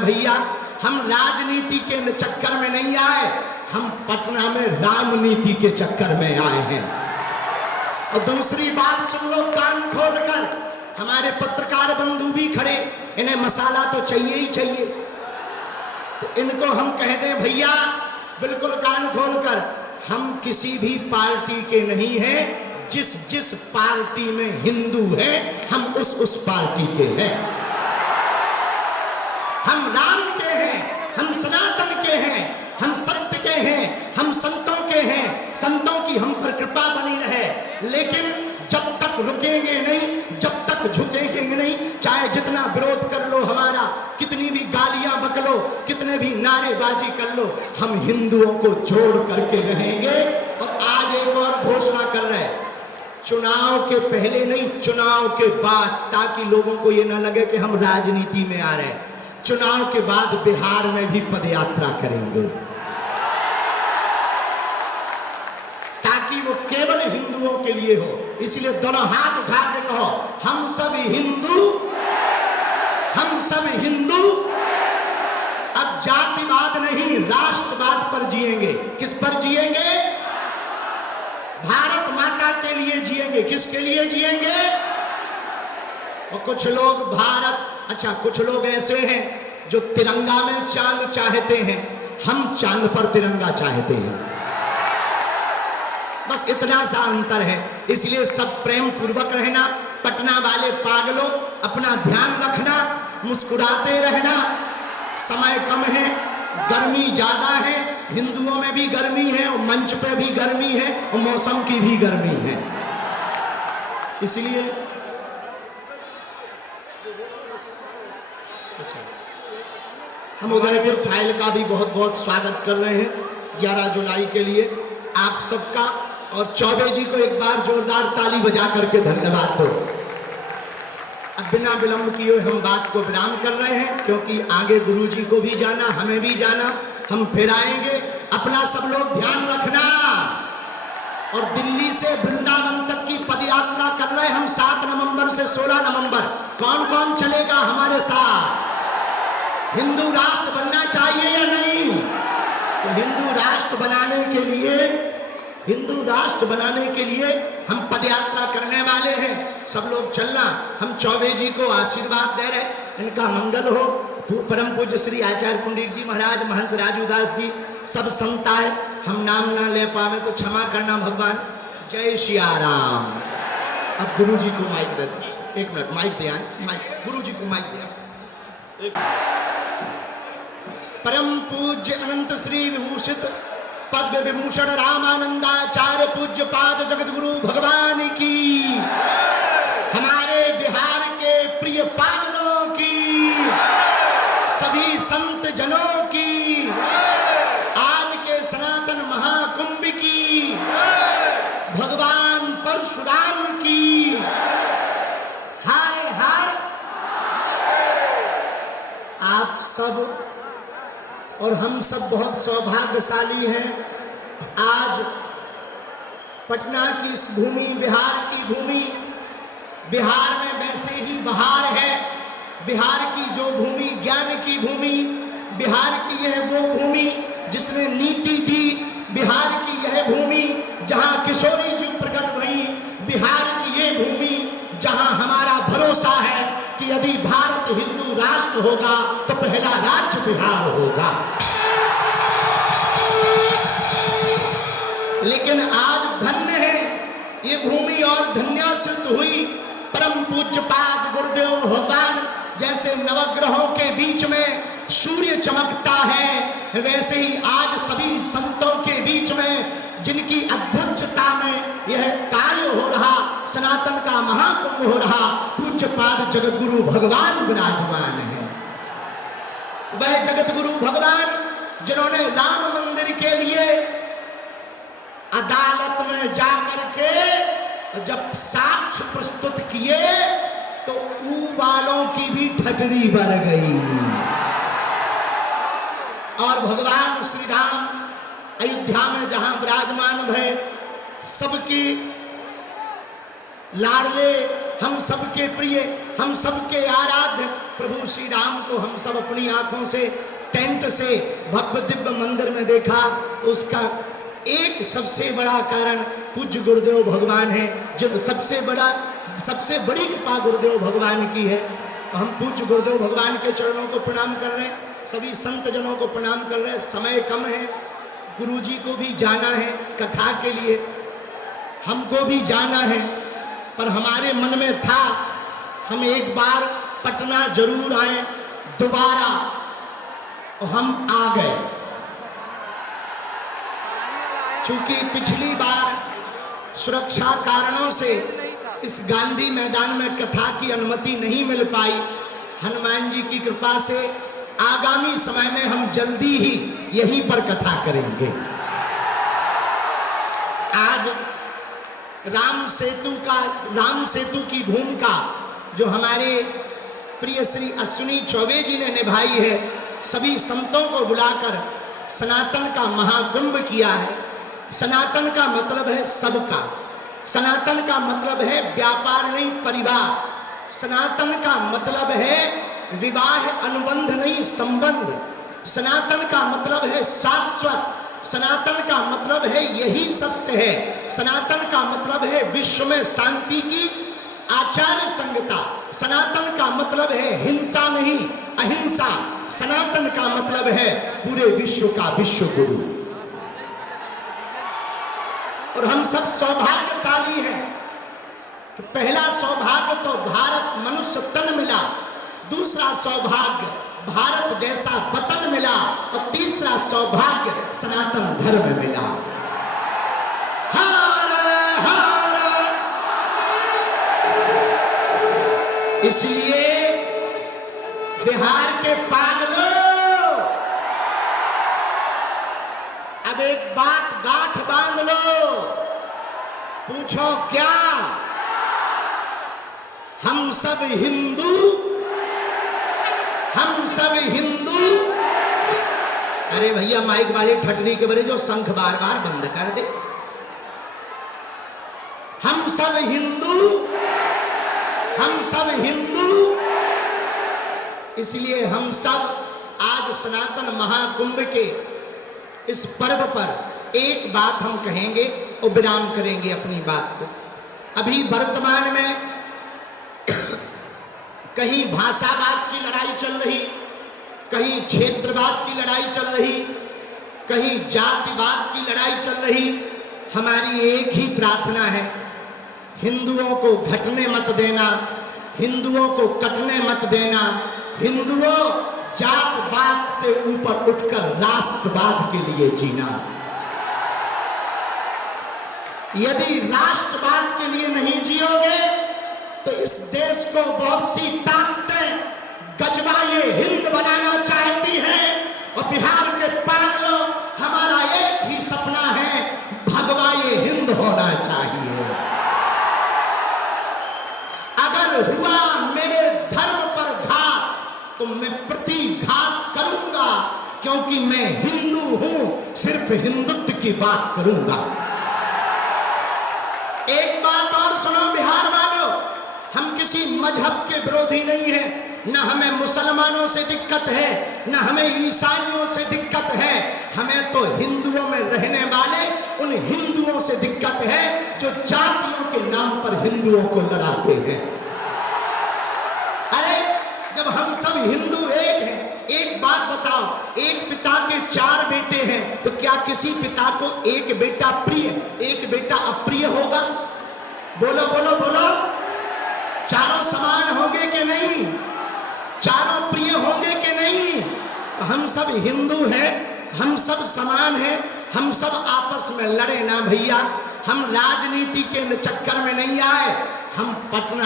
भैया, हम राजनीति के चक्कर में नहीं आए, हम पटना में रामनीति के चक्कर में आए हैं। और दूसरी बात सुन लो कान खोलकर, हमारे पत्रकार बंधु भी खड़े, इन्हें मसाला तो चाहिए ही चाहिए। तो इनको हम कह दें भैया बिल्कुल कान खोलकर, हम किसी भी पार्टी के नहीं हैं, जिस जिस पार्टी में हिंदू है हम उस पार्टी के हैं। हम राम के हैं, हम सनातन के हैं, हम सत्य के हैं, हम संतों के हैं, संतों की हम पर कृपा बनी रहे। लेकिन जब तक रुकेंगे नहीं, जब तक झुकेंगे नहीं, चाहे जितना विरोध कर लो हमारा, कितनी भी गालियां बक लो, कितने भी नारेबाजी कर लो, हम हिंदुओं को जोड़ करके रहेंगे। और आज एक और घोषणा कर रहे हैं, चुनाव के पहले नहीं, चुनाव के बाद, ताकि लोगों को ये ना लगे कि हम राजनीति में आ रहे हैं। चुनाव के बाद बिहार में भी पदयात्रा करेंगे, ताकि वो केवल हिंदुओं के लिए हो। इसलिए दोनों हाथ उठा के कहो, हम सब हिंदू, हम सब हिंदू। अब जातिवाद नहीं, राष्ट्रवाद पर जिएंगे। किस पर जिएंगे? भारत माता के लिए जिएंगे। किसके लिए जिएंगे? और कुछ लोग भारत, अच्छा कुछ लोग ऐसे हैं जो तिरंगा में चांद चाहते हैं, हम चांद पर तिरंगा चाहते हैं। बस इतना सा अंतर है। इसलिए सब प्रेम पूर्वक रहना। पटना वाले पागलों, अपना ध्यान रखना, मुस्कुराते रहना। समय कम है, गर्मी ज्यादा है, हिंदुओं में भी गर्मी है और मंच पे भी गर्मी है और मौसम की भी गर्मी है। इसलिए अच्छा, हम उदयपुर फाइल का भी बहुत बहुत स्वागत कर रहे हैं 11 जुलाई के लिए आप सबका। और चौबे जी को एक बार जोरदार ताली बजा करके धन्यवाद दो। अब बिना विलंब किए हम बात को विराम कर रहे हैं, क्योंकि आगे गुरु जी को भी जाना, हमें भी जाना, हम फिर आएंगे। अपना सब लोग ध्यान रखना। और दिल्ली से वृंदावन तक की पदयात्रा कर रहे हैं हम 7 नवंबर से 16 नवंबर। कौन कौन चलेगा हमारे साथ? हिंदू राष्ट्र बनना चाहिए या नहीं? तो हिंदू राष्ट्र बनाने के लिए हम पदयात्रा करने वाले हैं। सब लोग चलना। हम चौबे जी को आशीर्वाद दे रहे, इनका मंगल हो। परम पूज्य श्री आचार्य पंडित जी महाराज, महंत राजूदास जी, सब संताए, हम नाम ना ले पावे तो क्षमा करना भगवान। जय सिया राम। अब गुरु जी को माइक दे दो। 1 मिनट माइक दिया, माइक गुरु जी को माइक दिया। परम पूज्य अनंत श्री विभूषित पद्म विभूषण रामानंदाचार्य पूज्य पाद जगत गुरु भगवान की, हमारे बिहार के प्रिय पावनों की, सभी संत जनों की, आज के सनातन महाकुंभ की, भगवान परशुराम की। हाय हाय। आप सब और हम सब बहुत सौभाग्यशाली हैं। आज पटना की इस भूमि, बिहार की भूमि, बिहार में वैसे ही बहार है। बिहार की जो भूमि, ज्ञान की भूमि, बिहार की यह वो भूमि जिसने नीति दी, बिहार की यह भूमि जहां किशोरी जी प्रकट हुई, बिहार की ये भूमि जहां हमारा भरोसा है कि यदि भारत हिंदू राष्ट्र होगा तो पहला राज्य बिहार होगा। लेकिन आज धन्य है ये भूमि और धन्य सिद्ध हुई। परम पूज्यपाद गुरुदेव भगवान जैसे नवग्रहों के बीच में सूर्य चमकता है, वैसे ही आज सभी संतों के बीच में जिनकी अध्यक्षता में यह कार्य हो रहा, सनातन का महाकुंभ हो रहा, पूज्यपाद जगतगुरु भगवान विराजमान है। वह जगतगुरु भगवान जिन्होंने राम मंदिर के लिए अदालत में जाकर के जब साक्ष्य प्रस्तुत किए तो ऊ वालों की भी ठटरी भर गई। और भगवान श्री राम अयोध्या में जहां विराजमान भय, सबके लाडले, हम सबके प्रिय, हम सबके आराध्य प्रभु श्री राम को हम सब अपनी आंखों से टेंट से भव्य दिव्य मंदिर में देखा। उसका एक सबसे बड़ा कारण पूज्य गुरुदेव भगवान है, जो सबसे बड़ी कृपा गुरुदेव भगवान की है। तो हम पूज्य गुरुदेव भगवान के चरणों को प्रणाम कर रहे हैं, सभी संत जनों को प्रणाम कर रहे हैं। समय कम है, गुरुजी को भी जाना है कथा के लिए, हमको भी जाना है, पर हमारे मन में था हम एक बार पटना जरूर आए दोबारा, और हम आ गए। चूंकि पिछली बार सुरक्षा कारणों से इस गांधी मैदान में कथा की अनुमति नहीं मिल पाई, हनुमान जी की कृपा से आगामी समय में हम जल्दी ही यहीं पर कथा करेंगे। आज राम सेतु की भूमिका जो हमारे प्रिय श्री अश्विनी चौबे जी ने निभाई है, सभी संतों को बुलाकर सनातन का महाकुंभ किया है। सनातन का मतलब है सबका, सनातन का मतलब है व्यापार नहीं परिवार, सनातन का मतलब है विवाह अनुबंध नहीं संबंध, सनातन का मतलब है शाश्वत, सनातन का मतलब है यही सत्य है, सनातन का मतलब है विश्व में शांति की आचार्य संहिता, सनातन का मतलब है हिंसा नहीं अहिंसा, सनातन का मतलब है पूरे विश्व का विश्व गुरु। और हम सब सौभाग्यशाली हैं कि पहला सौभाग्य तो भारत मनुष्य तन मिला, दूसरा सौभाग्य भारत जैसा वतन मिला, और तीसरा सौभाग्य सनातन धर्म मिला। हर हर। इसलिए बिहार के पागलों, अब एक बात गांठ बांध लो, पूछो क्या? हम सब हिंदू, हम सब हिंदू। अरे भैया माइक वाले ठटनी के बड़े जो शंख बार बार बंद कर दे। हम सब हिंदू, हम सब हिंदू। इसलिए हम सब आज सनातन महाकुंभ के इस पर्व पर एक बात हम कहेंगे और विराम करेंगे अपनी बात को। अभी वर्तमान में कहीं भाषावाद की लड़ाई चल रही, कहीं क्षेत्रवाद की लड़ाई चल रही, कहीं जातिवाद की लड़ाई चल रही। हमारी एक ही प्रार्थना है, हिंदुओं को घटने मत देना, हिंदुओं को कटने मत देना। हिंदुओं जातवाद से ऊपर उठकर राष्ट्रवाद के लिए जीना। यदि राष्ट्रवाद के लिए नहीं जियोगे तो इस देश को बहुत सी ताकतें गजवाए हिंद बनाना चाहती हैं, और बिहार के पागलों हमारा एक ही सपना है, भगवाए हिंद होना चाहिए। अगर हुआ मेरे धर्म पर घात तो मैं प्रतिघात करूंगा, क्योंकि मैं हिंदू हूं, सिर्फ हिंदुत्व की बात करूंगा। एक बात और सुनो बिहार वालों, हम किसी मजहब के विरोधी नहीं हैं, न हमें मुसलमानों से दिक्कत है, न हमें ईसाइयों से दिक्कत है। हमें तो हिंदुओं में रहने वाले उन हिंदुओं से दिक्कत है जो जातियों के नाम पर हिंदुओं को लड़ाते हैं। अरे जब हम सब हिंदू एक हैं, एक बात बताओ, एक पिता के 4 बेटे हैं, तो क्या किसी पिता को एक बेटा प्रिय एक बेटा अप्रिय होगा? बोलो बोलो बोलो। चारों समान होंगे कि नहीं? चारों प्रिय होंगे कि नहीं? तो हम सब हिंदू हैं, हम सब समान हैं, हम सब आपस में लड़े ना भैया। हम राजनीति के चक्कर में नहीं आए, हम पटना